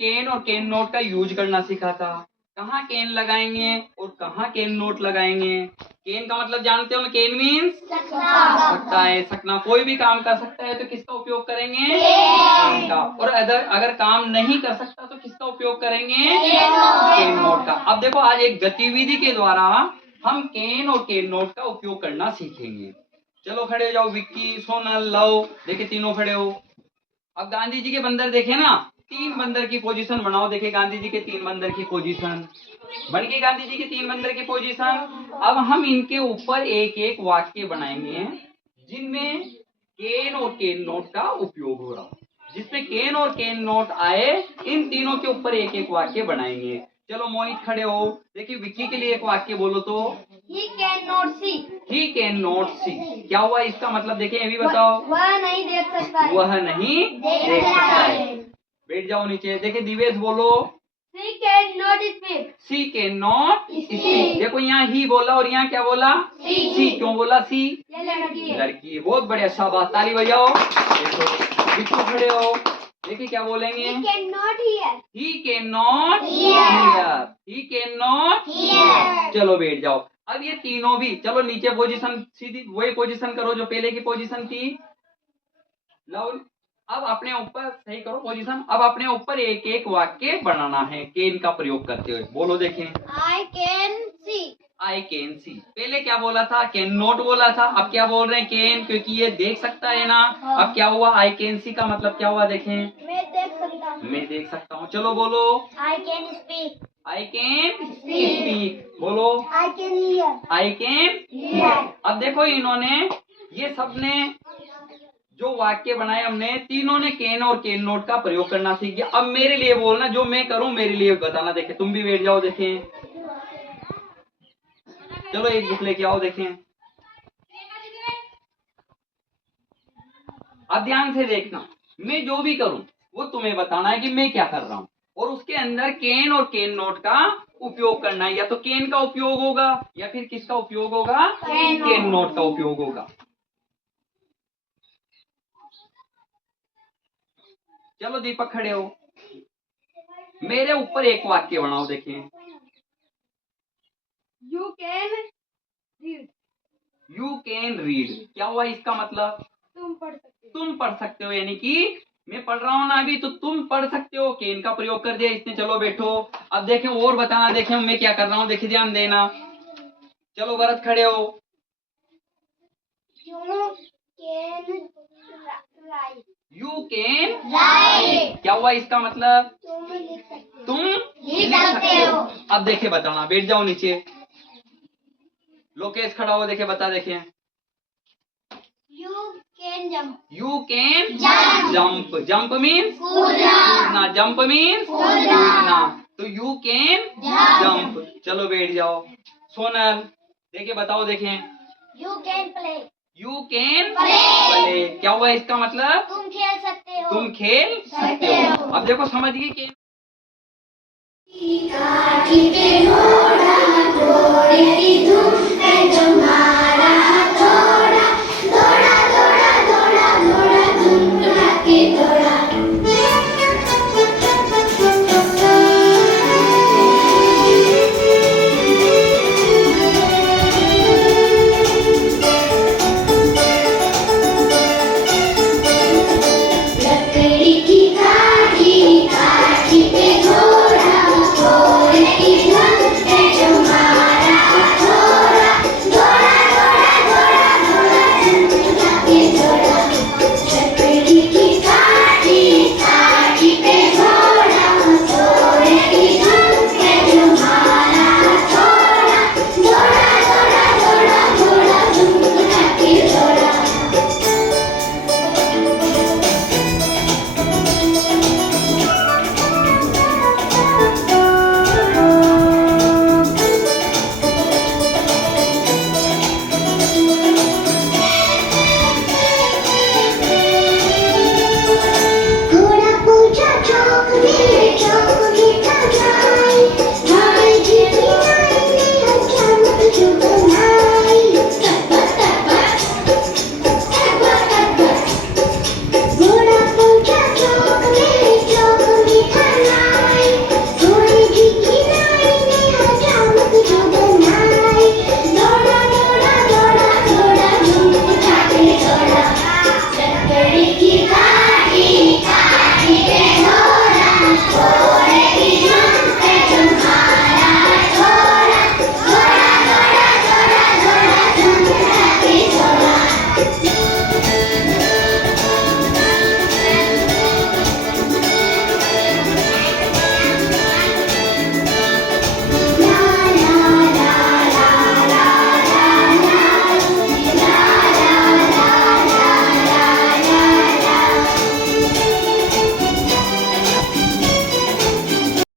केन और केन नोट का यूज करना सीखा था। कहाँ केन लगाएंगे और कहाँ केन नोट लगाएंगे। केन का मतलब जानते हो ना, केन मीन्स सकता है, सकना, कोई भी काम कर सकता है तो किसका उपयोग करेंगे, केन का। और अगर काम नहीं कर सकता तो किसका उपयोग करेंगे, केन नोट का। अब देखो आज एक गतिविधि के द्वारा हम केन और केन नोट का उपयोग करना सीखेंगे। चलो खड़े हो जाओ, विक्की, सोनल, लव, देखे तीनों खड़े हो। अब गांधी जी के बंदर देखे ना, 3 बंदर की पोजीशन बनाओ। देखे गांधी जी के 3 बंदर की पोजीशन बन गई, गांधी जी के 3 बंदर की पोजीशन। अब हम इनके ऊपर एक एक वाक्य बनाएंगे जिनमें केन और केन नोट का उपयोग हो रहा, जिसमें केन और केन नोट आए, इन तीनों के ऊपर एक एक वाक्य बनाएंगे। चलो मोहित खड़े हो। देखिए विक्की के लिए एक वाक्य बोलो तो। He cannot see. He can not see, क्या हुआ इसका मतलब, देखिए ये भी बताओ। वह नहीं देख सकता है। वह नहीं देख सकता है। बैठ जाओ नीचे। देखिए दिवेश बोलो। She cannot speak. She cannot speak. देखो यहाँ ही बोला और यहाँ क्या बोला, सी। क्यों बोला सी, ये लड़की है। लड़की है। बहुत बढ़िया, शाबाश, ताली बजाओ। देखो बिट्टू खड़े हो। देखिए क्या बोलेंगे, He cannot hear. He can not here, he can not here. चलो बैठ जाओ। अब ये तीनों भी, चलो नीचे पोजीशन, सीधी वही पोजीशन करो जो पहले की पोजीशन थी। लो अब अपने ऊपर सही करो पोजीशन। अब अपने ऊपर एक एक वाक्य बनाना है केन का प्रयोग करते हुए। बोलो देखें। I can see. I can see. पहले क्या बोला था, कैन नॉट बोला था। अब क्या बोल रहे हैं, कैन, क्योंकि ये देख सकता है ना। अब क्या हुआ, आई कैन सी का मतलब क्या हुआ, देखें। मैं देख सकता हूँ। मैं देख सकता हूँ। चलो बोलो। I can speak. I can speak. बोलो। I can hear. I can Hear. अब देखो इन्होंने, ये सबने जो वाक्य बनाए, हमने तीनों ने केन और केन नोट का प्रयोग करना सीख गया। अब मेरे लिए बोलना, जो मैं करूं मेरे लिए बताना। देखें तुम भी बैठ जाओ। देखें चलो एक बुक लेके आओ। देखें अब ध्यान से देखना, मैं जो भी करूं वो तुम्हें बताना है कि मैं क्या कर रहा हूं, और उसके अंदर केन और केन नोट का उपयोग करना है। या तो केन का उपयोग होगा या फिर किसका उपयोग होगा, केन नोट का उपयोग होगा। चलो दीपक खड़े हो। मेरे ऊपर एक वाक्य बनाओ। देखें You can read. You can read, क्या हुआ इसका मतलब, तुम पढ़ सकते हो। तुम पढ़ सकते हो। यानी कि मैं पढ़ रहा हूं ना अभी, तो तुम पढ़ सकते हो। केन का प्रयोग कर दिया इसने। चलो बैठो। अब देखें और बताना। देखें मैं क्या कर रहा हूं, देखिए ध्यान देना। चलो भरत खड़े हो। You can write. You can write, क्या हुआ इसका मतलब, तुम लिख सकते हो। तुम लिख सकते हो। अब देखे बताना। बैठ जाओ नीचे। लोकेश खड़ा हो। देखे बता। देखे You can jump. You can Jump. Jump. Jump means कूदना। जंप मीन्स कूदना। तो यू कैन जंप। चलो बैठ जाओ। सोनल देखिए बताओ। देखें You can play. You can Play. Play, क्या हुआ इसका मतलब, तुम खेल सकते हो। तुम खेल सकते हो। अब देखो समझ गए कि काठी पे घोड़ा, घोड़े की धूम है जो मारा हथौड़ा।